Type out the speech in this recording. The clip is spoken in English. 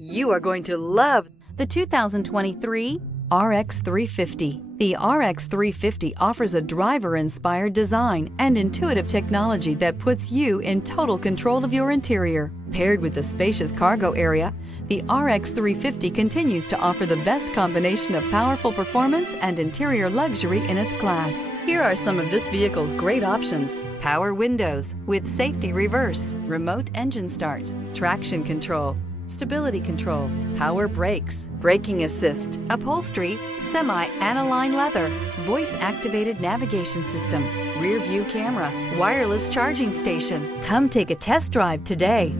You are going to love the 2023 RX 350. The RX 350 offers a driver-inspired design and intuitive technology that puts you in total control of your interior. Paired with the spacious cargo area, the RX 350 continues to offer the best combination of powerful performance and interior luxury in its class. Here are some of this vehicle's great options: power windows with safety reverse, remote engine start, traction control, stability control, power brakes, braking assist, upholstery, semi-aniline leather, voice-activated navigation system, rear view camera, wireless charging station. Come take a test drive today.